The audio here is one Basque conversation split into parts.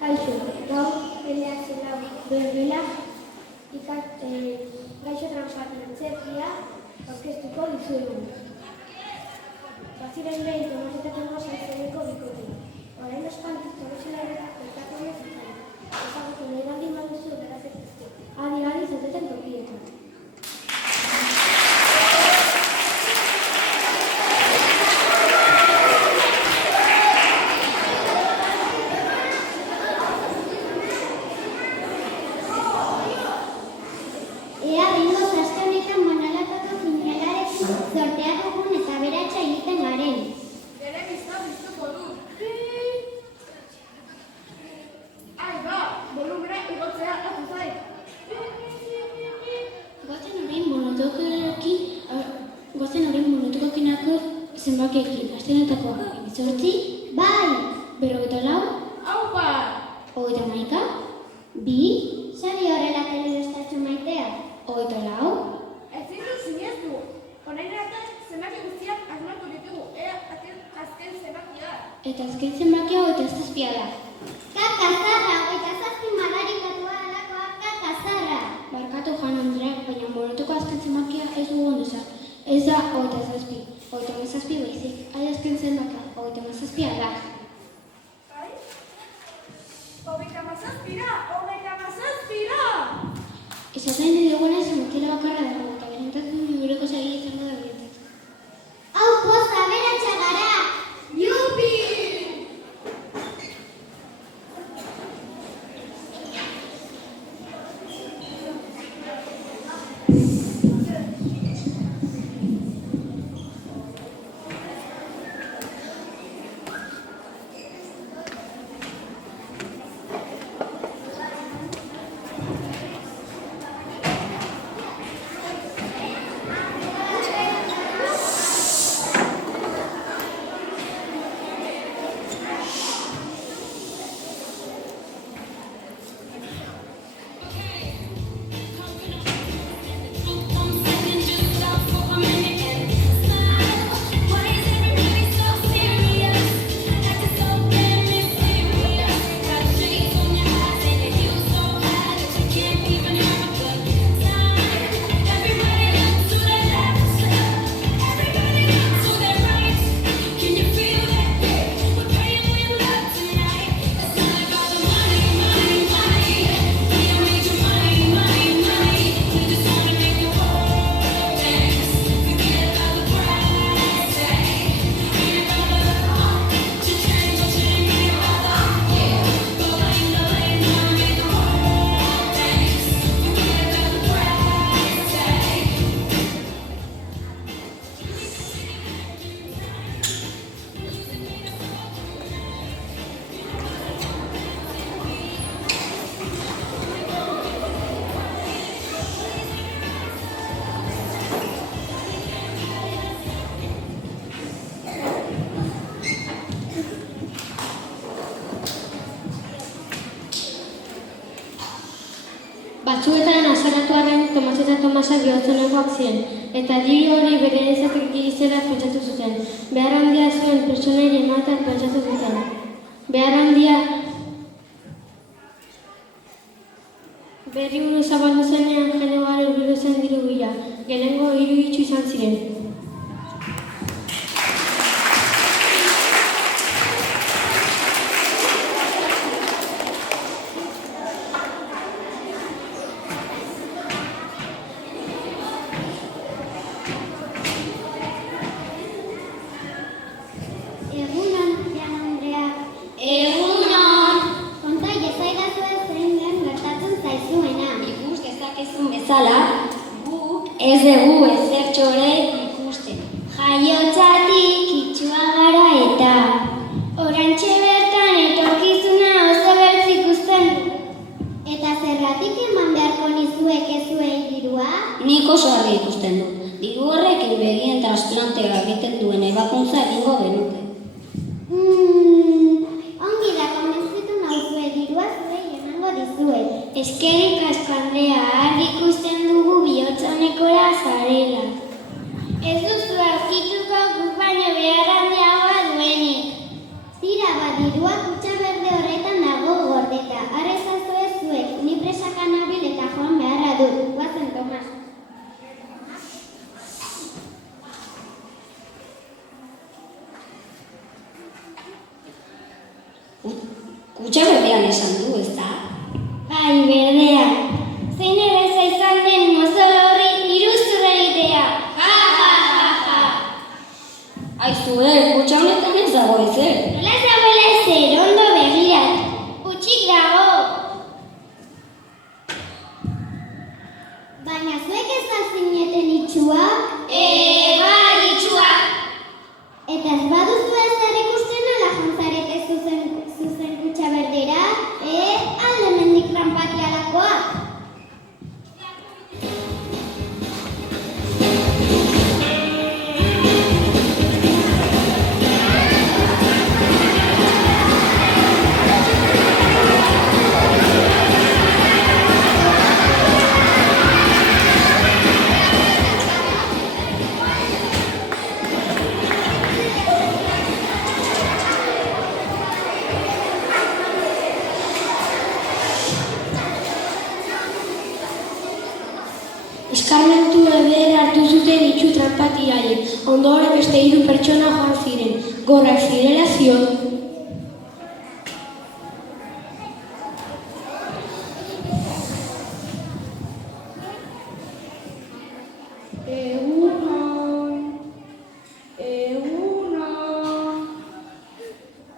Kaixo, gaur bederatzi berbela gaixo transparen antzerkia aurkeztuko dizuegu. Baziren behin tomatetako gozaizeneko bikote. Orain espantik txabezelaren kontaktu mezutan. Ezagutu nahi baldin baduzu berazetuzte. Adi zateten tokietan. Goazen horren monotokokinako zenbakiekin. Astenetakoa 18? Bai! 54? Aupa! 31? 2? Sari horrela telebestatxo maitea? 24? Ezin dut sinestu. Orain arte zenbaki guztiak asmatu ditugu. Ea azken zenbakia. Eta azken zenbakia 27 da. Kakazarra! 27 madarikatua alakoa kakazarra! Barkatu Jan Andreak, baina monotoko azken zenbakia ez dugu ondo esan. Ez da 27. 27 baizik. Hai azken zenbakia 27 da. Bai? 27! Esaten duguna zenbakiera bakarra dago, eta berentzat gureko zaila izango da berentzat. Hau poza, aberatsa gara! Yupi! Batzuetan azaratu arren Tomas eta Tomasa bihotzenekoak ziren, eta diri hori bere ezatik izela pentsatu zuten. Behar handia zuen pertsonei ematea pentsatu zuten. Behar handia berri buru zabaldu zenean jende ugari hurbildu zen diru bila. Lehenengo 3 itsu izan ziren. Egunon, Jan Andreak. Egunon! Konta iezaidazu zein den gertatzen zaizuena. Ikus dezakezun bezala, guk ez dugu ezertxo ere ikusten. Jaiotzatik itxua gara eta orantxe bertan etorkizuna oso bertz ikusten du. Eta zergatik eman beharko nizuek zuei dirua? Nik oso argi ikusten dut. Diru horrekin begien trasplantea egiten duen ebakuntza egingo genuke. Ongi da, konbentzitu nauzue dirua zuei emango dizuet. Eskerrik asko Andrea, argi ikusten dugu bihotzonekora zarela. Ez duzu aurkituko guk baino behar handiagoa duenik. Tira, badirua kutxa berde horretan dago gorde Kutsa berdean esan du, ez da? Bai, berdea. Zein erreza izan den mozo horri iruzur egitea. Ja, ja, ja, ja. Aizu, kutsa honetan ez dago ezer. Nola ez dagoela ezer, ondo begirat. Hutsik dago. Baina zuek ez da zineten itxuak? Bai, itxuak. Eta ez baduzu ez zer ikusten ala jontzarete zuzen kutsa berdera? Alde mendik ranpatialakoak. Eskarmentu eder hartu zuten itxu tranpatiraien, ondoren beste 3 pertsona joan ziren, gorrak zirela zion.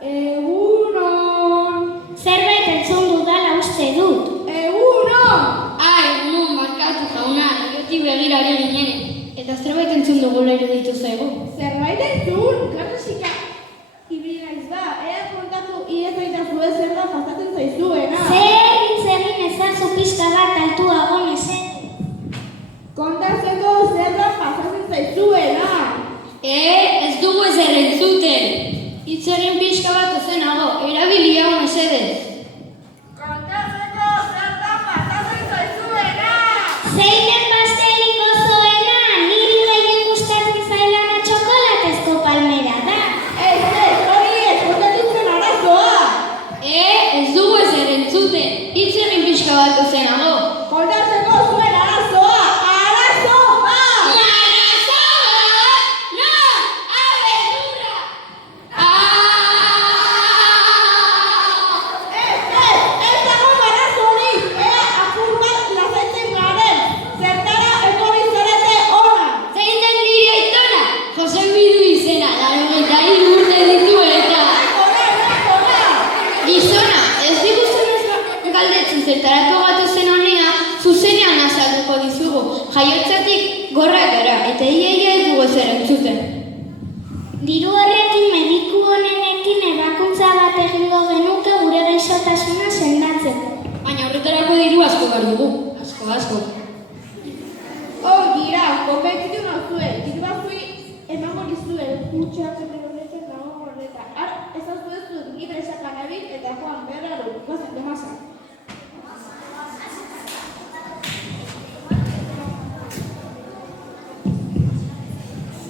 Egunon. Zerbait entzun dudala uste dut. Egunon. Egunon, markatu jauna, niotik begira ari ginen, eta zerbait entzun dugula iruditu zaigu. Zerbait entzun, klasika. Ibili naiz ba, kontatu iez baitazu zer da pasatzen zaizuena. Zegin ezazu pixka bat altuago mesedez. Kontatzeko zer da pasatzen zaizuena. Ez dugu ezer entzuten. Hitz egin pixka bat ozenago, erabili hau mesedez. Kontatzeko zer da pasatzen zaizuena. Zein den pastelik gozoena, niri gehien gustatzen zailana txokolatezko palmera da. Hori ez, kontatutzen arazoa. Ez dugu ezer entzuten. Hitz egin pixka bat ozenago. Kontatzeko zuen arazoa. Arazoa! Ez dago arazorik. Apur bat lasaitzen garen. Zertara etorri zarete ona. Zein den nire aitona? Jose Bidu izena, 83 urte ditu eta... Gizona, ez diguzunez galdetzen zertarako gatozen honea, zuzenean azalduko dizugu. Jaiotzatik gorrak gara, eta iaia ez dugu ezer entzuten. Diru horrekin mediku honenekin ebakuntza bat egingo genuke gure gaixotasuna sendatzeko. Baina horretarako diru asko behar dugu. Asko. Ongira, konbentitu nazue. Diru batzui emango dizue. Kutxak horretzen dago horreta. Ezaztu ez dut gira esakanabik eta joan berraro. Gozen demasa.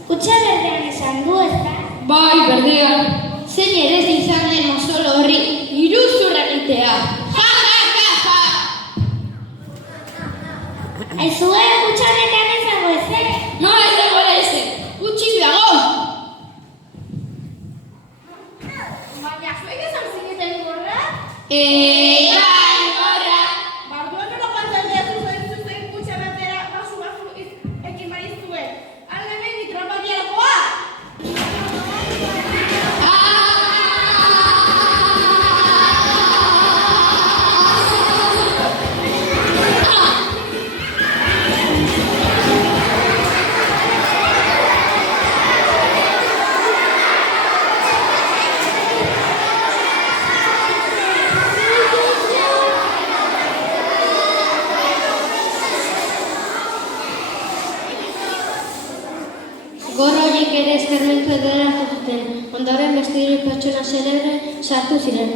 Kutsa berdean esan du, ezta? Bai, berdea. Zein ere izan den mozolo horri iruzur egitea. Ja! Aizue, kutsa honetan ez dago ezer. No ez dagoela ezer. Utzik dago. Baina, zuek esan zineten gorra? Bai, gorra. Barduan nola pantalla zuzen kutxa berdera basu ekin barizuen. Alde behin nitrapatiakoa! Gorra horiek ere eskarmentu edera hartu zuten. Ondoren beste 3 pertsona celebre sartu ziren.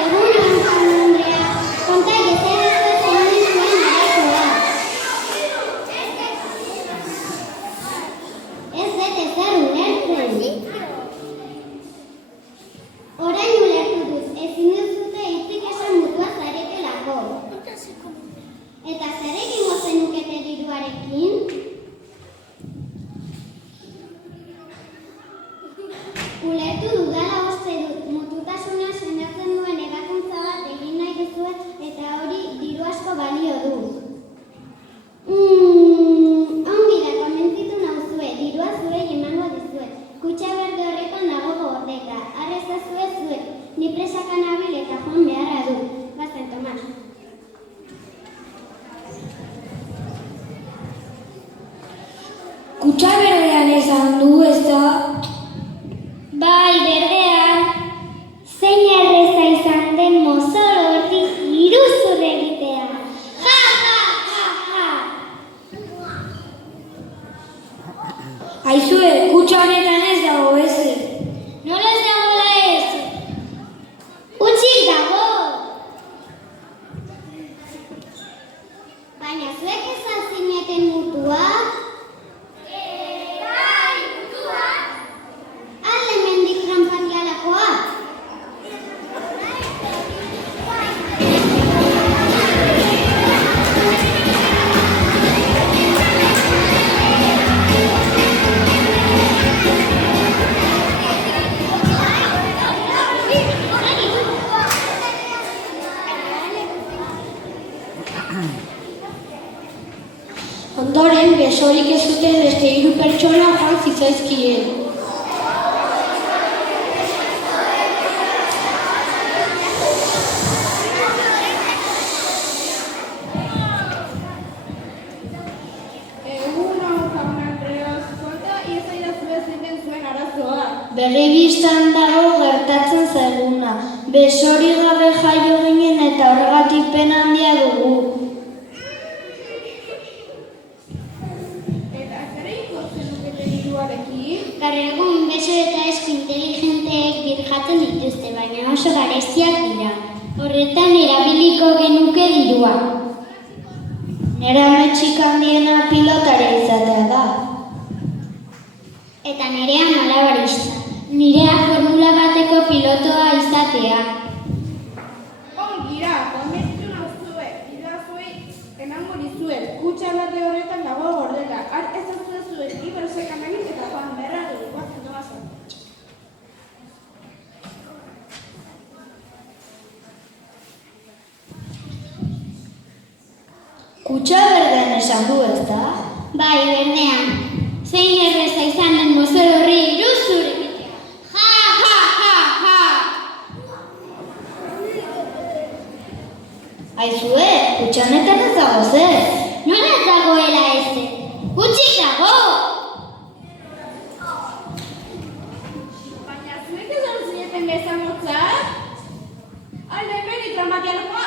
Egunon, Juan Andrea. Konta gezerako zein zuen arazoa. Ez dut ezer ulertzen. Orain ulertu dut, ezin duzute hitzik esan mutua zaretelako. Aizue, kutxa honetan ez dago ezer. Nola ez dagoela ez? Utzik dago! Baina zuek ez alzineten mutua? Bai, mutua! Alde mendik tranpatialakoa? Ondoren, besorik ez zuten beste 3 pertsona joan zitzaizkien. Egun hau jaun Andreas, konta iezaidazu zein den zuen arazoa. Begi bistan dago gertatzen zaiguna. Besorik gabe jaio ginen eta horregatik pena handia dugu. Eta zer egingo zenukete diruarekin? Gaur egun beso eta esku inteligenteek birjatzen dituzte, baina oso garestiak dira. Horretan erabiliko genuke dirua. Nera ametxik handiena pilotaria izatea da. Eta nerea malabarista. Nirea formula bateko pilotoa izatea. Ongira, konbentzitu nauzue, irazuei emango dizuet, kutxa berde horretan dago gordeta. Har ez zuen hipersekan egin eta joan berra dugu batzen doazen. Kutxa berdean esan du ez da? Bai, berdean. Zein erreza izan den mozor horri iruzur egitea. Ja, ja, ja, ja! Aizue, kutxa honetan ez dago zer. Nola ez dagoela ez? Utzik dago! Baina zuek ez hau zineten bezamotzak? Alde hemen itramatialokoa!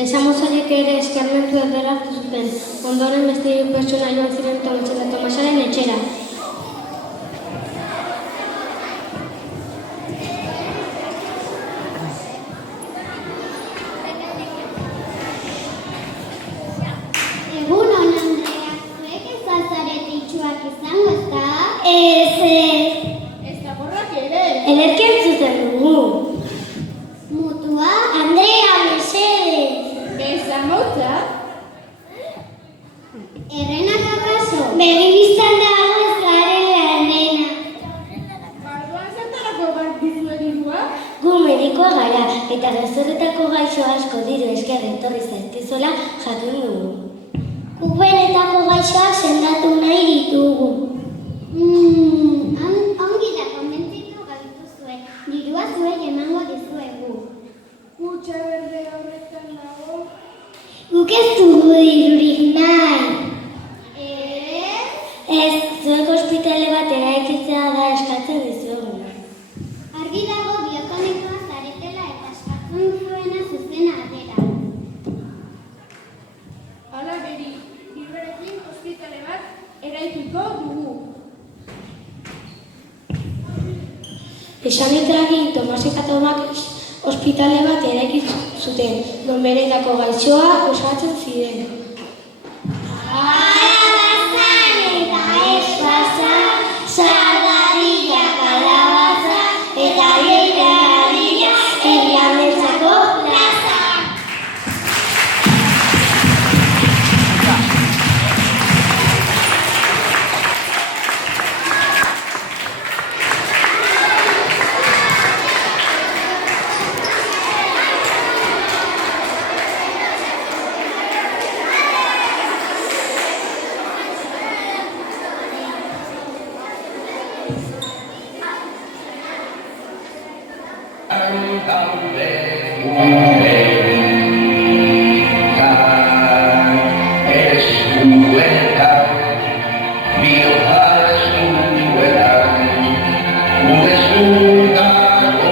Besamozaiek ere eskarmentu ederra hartu zuten. Ondoren beste 3 pertsona joan ziren Tomas eta Tomasaren etxera. Egun on, Andrea. Zuek ez alzarete itxuak izango, ez da? Ez. Ez da borrak ere! Ederki entzuten dugu. Mutua? Andrea, mesedez. Bezamotza? Errenak akaso? Begi biztan dago ez garela errena. Bardoan zertarako bat dizue dirua? Gu medikoa gara eta gezurretako gaixo asko diru esker etorri zaizkizuela jakin dugu. Kubenetako gaixoak sendatu nahi ditugu. Ongi da, konbentzitu gaituzue. Dirua zuek emango dizuegu. Kutxa berde horretan dago. Guk ez dugu dirurik nahi. Ez, zuek ospitale bat eraikitzea da eskatzen dizueguna. Argi dago biokonikoa zaretela eta eskatzen zuena zuzena atera. Hala beri, diruarekin ospitale bat eraikiko dugu. Esanetagin Tomas eta Tomak ospitale bat eraiki zuten, non beretako gaixoa osatzen ziren. Sardaria, kalabaza, eta leiraria, herrialdentzako plaza. eskuela, bihotza eskuela, gure zutako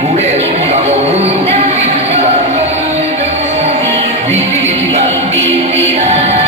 gure eskudago mundu bizitila.